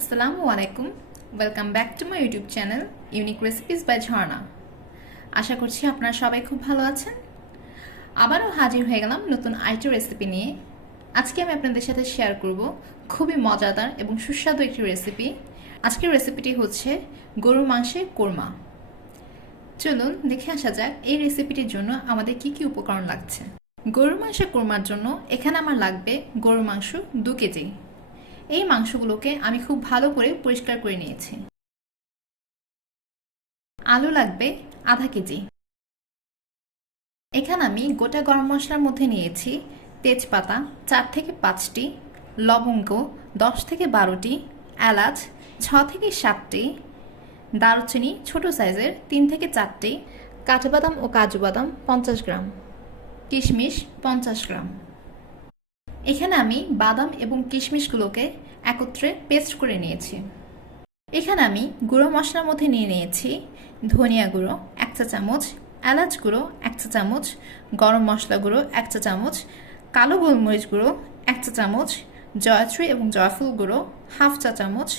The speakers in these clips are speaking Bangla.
আসসালামু আলাইকুম। Welcome back to my YouTube channel unique recipes by Jharna. আশা করছি আপনারা সবাই খুব ভালো আছেন। আবারও হাজির হয়ে গেলাম নতুন আইটেম রেসিপি নিয়ে। আজকে আমি আপনাদের সাথে শেয়ার করব খুবই মজাদার এবং সুস্বাদু একটি রেসিপি। আজকের রেসিপিটি হচ্ছে গরুর মাংসের কোরমা। চলুন দেখে আসা যাক এই রেসিপিটির জন্য আমাদের কি কি উপকরণ লাগছে। গরুর মাংসের কোরমার জন্য এখানে আমার লাগবে গরুর মাংস 2 কেজি। এই মাংসগুলোকে আমি খুব ভালো করে পরিষ্কার করে নিয়েছি। আলু লাগবে আধা কেজি। এখানে আমি গোটা গরম মশলার মধ্যে নিয়েছি তেজপাতা 4 থেকে 5টি, লবঙ্গ 10 থেকে 12টি, এলাচ 6 থেকে 7টি, দারুচিনি ছোট সাইজের 3 থেকে 4টি, কাঠবাদাম ও কাজু বাদাম 50 গ্রাম, কিশমিশ 50 গ্রাম। এখানে আমি বাদাম এবং কিশমিশগুলোকে একত্রে পেস্ট করে নিয়েছি। এখানে আমি গুঁড়ো মশলার মধ্যে নিয়ে নিয়েছি ধনিয়া গুঁড়ো 1 চা চামচ, এলাচ গুঁড়ো 1 চা চামচ, গরম মশলা গুঁড়ো 1 চা চামচ, কালো গোলমরিচ গুঁড়ো 1 চা চামচ, জয়ত্রী এবং জয়ফল গুঁড়ো 1/2 চা চামচ,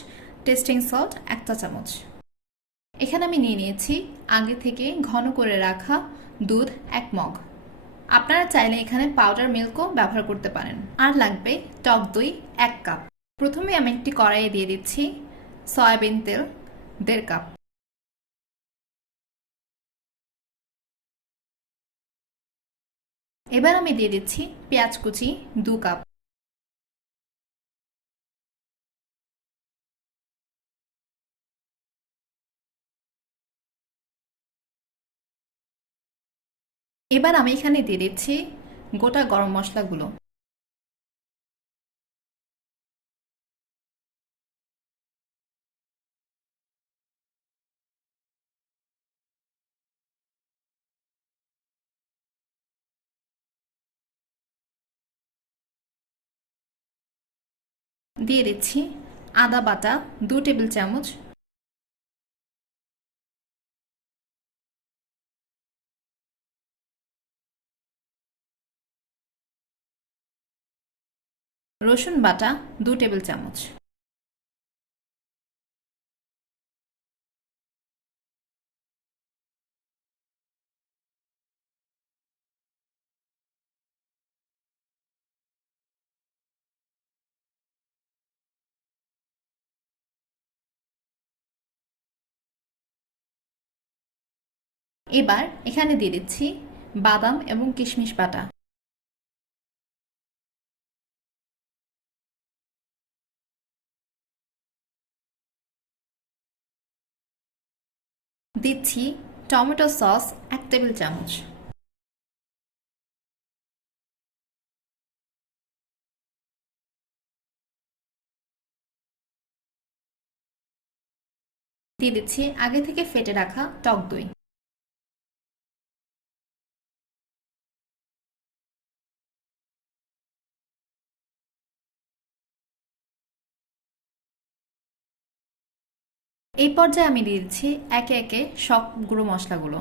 টেস্টিং সল্ট 1 চা চামচ। এখানে আমি নিয়ে নিয়েছি আগে থেকে ঘন করে রাখা দুধ 1 মগ। আপনারা চাইলে এখানে পাউডার মিল্কও ব্যবহার করতে পারেন। আর লাগবে টক দই 1 কাপ। প্রথমে আমি একটি কড়াইয়ে দিয়ে দিচ্ছি সয়াবিন তেল 1.5 কাপ। এবার আমি দিয়ে দিচ্ছি পেঁয়াজ কুচি 2 কাপ। এবার আমি এখানে দিয়ে দিচ্ছি গোটা গরম মশলাগুলো। দিয়ে দিচ্ছি আদা বাটা 2 টেবিল চামচ, রসুন বাটা 2 টেবিল চামচ। এবার এখানে দিয়ে দিচ্ছি বাদাম এবং কিশমিশ বাটা। দিচ্ছি টমেটো সস 1 টেবিল চামচ। দিয়ে দিচ্ছি আগে থেকে ফেটে রাখা টক দই। এই পর্যায়ে আমি দিয়ে দিচ্ছি একে একে সব গুঁড়ো মশলাগুলো।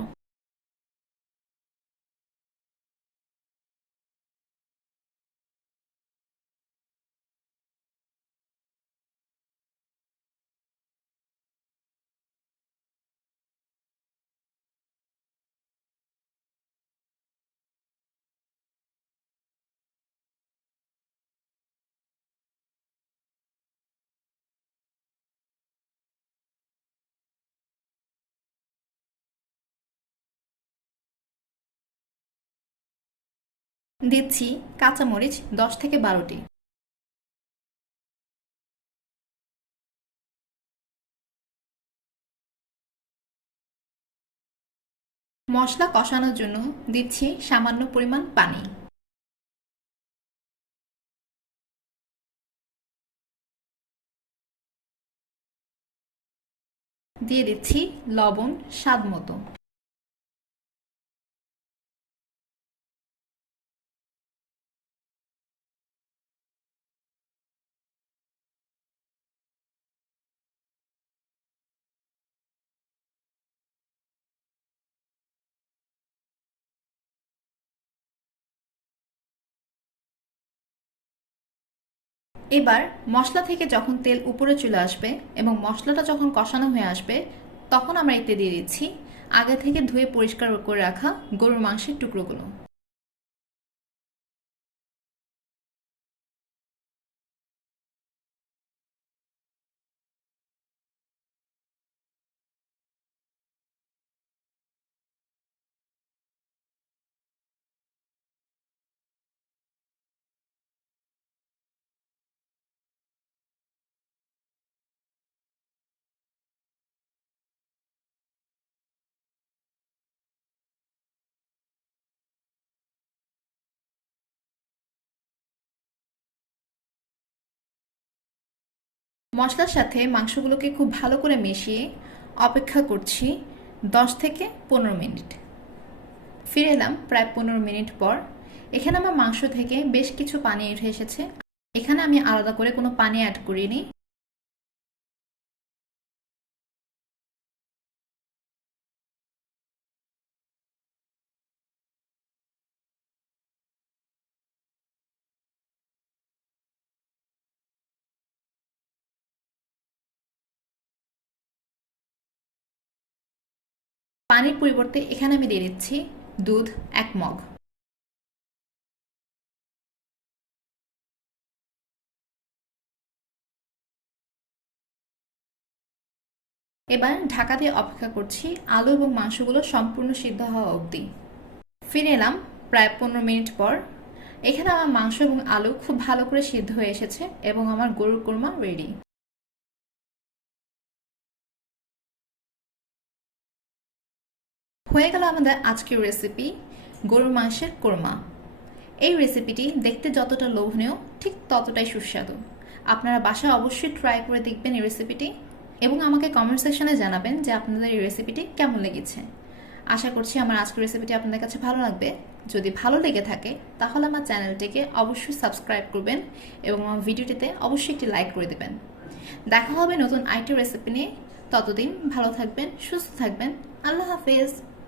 দিচ্ছি কাঁচামরিচ 10 থেকে 12টি। মশলা কষানোর জন্য দিচ্ছি সামান্য পরিমাণ পানি। দিয়ে দিচ্ছি লবণ স্বাদ মতো। এবার মশলা থেকে যখন তেল উপরে চলে আসবে এবং মশলাটা যখন কষানো হয়ে আসবে, তখন আমরা এতে দিয়ে দিচ্ছি আগে থেকে ধুয়ে পরিষ্কার করে রাখা গরুর মাংসের টুকরোগুলো। মশলার সাথে মাংসগুলোকে খুব ভালো করে মিশিয়ে অপেক্ষা করছি 10 থেকে 15 মিনিট। ফিরে এলাম প্রায় 15 মিনিট পর। এখানে আমার মাংস থেকে বেশ কিছু পানি উঠে এসেছে। এখানে আমি আলাদা করে কোনো পানি অ্যাড করিনি। পানির পরিবর্তে এখানে আমি দিয়ে দিচ্ছি দুধ 1 মগ। এবার ঢাকা দিয়ে অপেক্ষা করছি আলু এবং মাংসগুলো সম্পূর্ণ সিদ্ধ হওয়া অবধি। ফিরে এলাম প্রায় 15 মিনিট পর। এখানে আমার মাংস এবং আলু খুব ভালো করে সিদ্ধ হয়ে এসেছে এবং আমার গরুর কোরমা রেডি। হয়ে গেল আমাদের আজকের রেসিপি গরুর মাংসের কোরমা। এই রেসিপিটি দেখতে যতটা লোভনীয় ঠিক ততটাই সুস্বাদু। আপনারা বাসায় অবশ্যই ট্রাই করে দেখবেন এই রেসিপিটি এবং আমাকে কমেন্ট সেকশনে জানাবেন যে আপনাদের এই রেসিপিটি কেমন লেগেছে। আশা করছি আমার আজকের রেসিপিটি আপনাদের কাছে ভালো লাগবে। যদি ভালো লেগে থাকে তাহলে আমার চ্যানেলটিকে অবশ্যই সাবস্ক্রাইব করবেন এবং আমার ভিডিওটিতে অবশ্যই একটি লাইক করে দেবেন। দেখা হবে নতুন আইটি রেসিপি নিয়ে। ততদিন ভালো থাকবেন, সুস্থ থাকবেন। আল্লাহ হাফেজ।